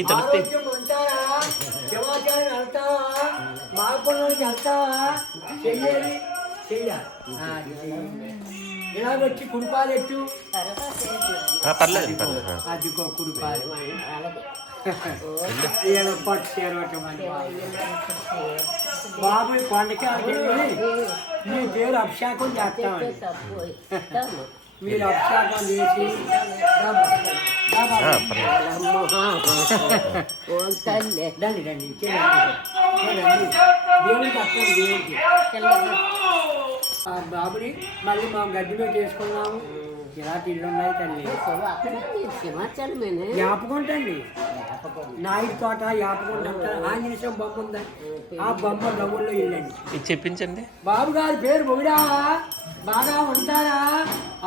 ఆరోగ్యం ఉంటారా, క్షమాచారం వెళ్తావా, మాపల్లోకి వెళ్తావా, చెయ్యాలి చెయ్యాలి. ఇలాగొచ్చి కుడిపాలు ఎట్టు, పర్లేదు అదిగో కుడిపాలు బాబు కొండకి మీ పేరు అభిషేకం చేస్తామండి. మీరు అభిషేకం చేసి రండి రండి దేవుడికి అర్థం దేవుడికి బాబుని మళ్ళీ మా గడ్డిలో చేసుకున్నాము. ఇలా తిండి ఉన్నాయి తల్లి, జ్ఞాపకుంటండి. నాయుడు తోట జ్ఞాపకుంట ఆంజనేయ బొమ్మ ఉందా, ఆ బొమ్మ డబ్బుల్లో వెళ్ళండి. చెప్పించండి. బాబు గారి పేరు మొగిడా, బాగా ఉంటారా,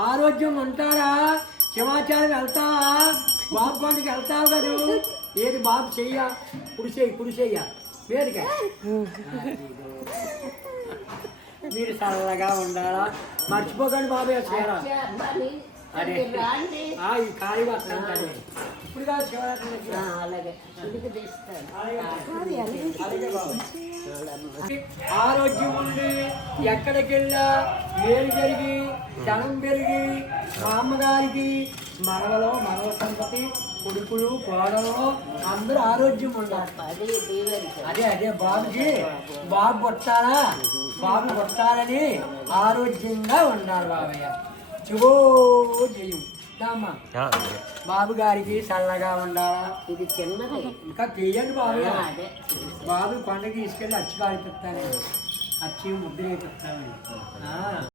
ఆరోగ్యం ఉంటారా, క్షమాచారం వెళ్తావా, బాబు కొండకి వెళ్తావు కదా. ఏది బాబు చెయ్య, పుడి చెయ్య పేరుగా. మీరు చల్లగా ఉండాలా, మర్చిపోకండి బాబు. అదే ఈ కాళీ వస్తాను ఇప్పుడు కాదు శివరాత్రి. ఆరోగ్యం ఉండి ఎక్కడికి వెళ్ళా మేలు జరిగి ధనం పెరిగి మా అమ్మగారికి మనవలో మనవ సంతతి కొడుకులు కోడలు అందరూ ఆరోగ్యం ఉండాలి. అదే బాబుకి బాబు పుట్టాలని ఆరోగ్యంగా ఉండాలి బాబయ్య. శివో జయం దామా. బాబు గారికి చల్లగా ఉండాలా. ఇది చిన్నది ఇంకా తీయండి బాబయ్య. బాబు కొండకి తీసుకెళ్ళి అచ్చి కాలిపిస్తాను, అచ్చి ముద్ర వేపిస్తామని.